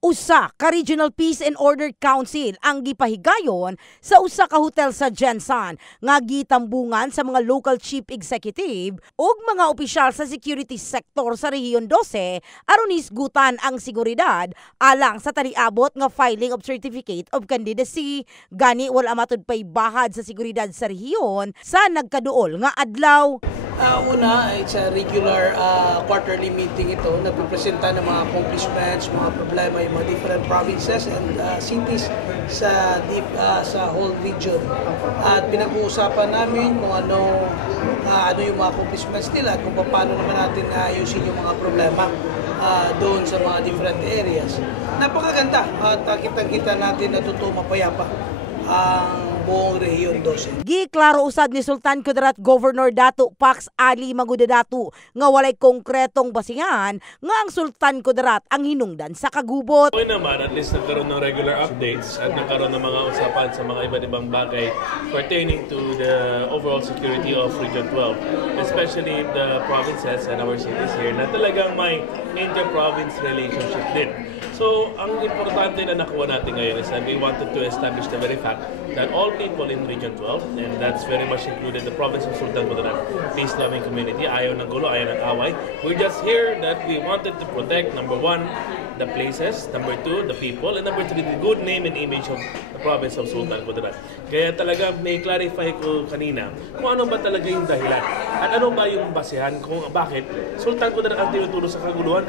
Usa ka Regional Peace and Order Council ang gipahigayon sa usa ka hotel sa Jensan nga gitambungan sa mga local chief executive ug mga opisyal sa security sector sa Rehiyon 12 aron isgutan ang seguridad alang sa taliabot nga filing of certificate of candidacy. Gani wala matud pay bahad sa seguridad sa rehiyon sa nagkaduol nga adlaw. Una, it's a regular quarterly meeting ito. Nagpipresenta ng mga accomplishments, mga problema yung mga different provinces and cities sa whole region. At pinag-uusapan namin kung ano yung mga accomplishments nila at kung paano naman natin ayusin yung mga problema doon sa mga different areas. Napakaganda at kitang-kita natin na totoo mapayapa ang buong Rehiyon 12. Giklaro usad ni Sultan Kudarat Governor Dato Pax Ali Magudadato nga walay konkretong basihan nga ang Sultan Kudarat ang hinungdan sa kagubot. Okay naman, at least nagkaroon ng regular updates at nagkaroon ng mga usapan sa mga iba't ibang bagay pertaining to the overall security of Region 12, especially the provinces and our cities here na talagang may inter-province relationship din. So, ang importante na nakuha natin ngayon is that we wanted to establish the very fact that all people in Region 12, and that's very much included the province of Sultan Kudarat, peace-loving community, ayaw ng gulo, ayaw ng away. We're just here that we wanted to protect, number one, the places, number two, the people, and number three, the good name and image of the province of Sultan Kudarat. Kaya talaga may clarify ko kanina kung ano ba talaga yung dahilan at ano ba yung basehan kung bakit Sultan Kudarat ang tinuturo sa kaguluhan.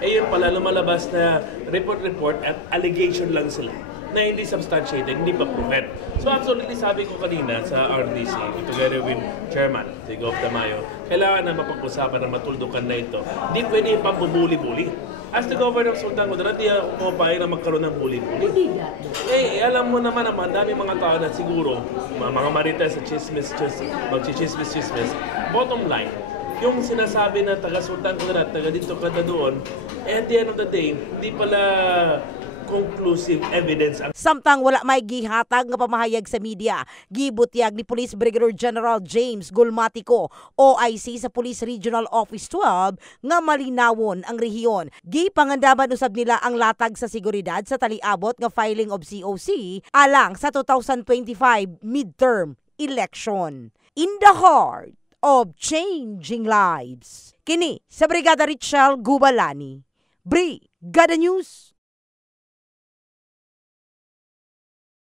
Eh yun pala lumalabas na report at allegation lang sila na hindi substantiated, hindi pa proven. So absolutely sabi ko kanina sa RDC, together with Chairman Gov. Tamayo, kailangan na mapag-usapan na matuldukan na ito. Hindi pwede pambubuli-buli. As the Governor of Sultan Kudarat, di ako mapayag na magkaroon ng buli-buli. Alam mo naman dami mga tao na siguro, mga marites sa magchichismis. Bottom line, yung sinasabi na taga Sultan Kudarat, taga dito, kada doon, at the end of the day, hindi pala conclusive evidence. Samtang wala may gihatag nga pamahayag sa media, gibutyag ni Police Brigadier General James Gulmatico, OIC sa Police Regional Office 12 nga malinawon ang rehiyon. Gipangandaman usab nila ang latag sa seguridad sa taliabot nga filing of COC alang sa 2025 midterm election. In the heart of changing lives. Kini sa Brigada Richelle Gubalani, Brigada News.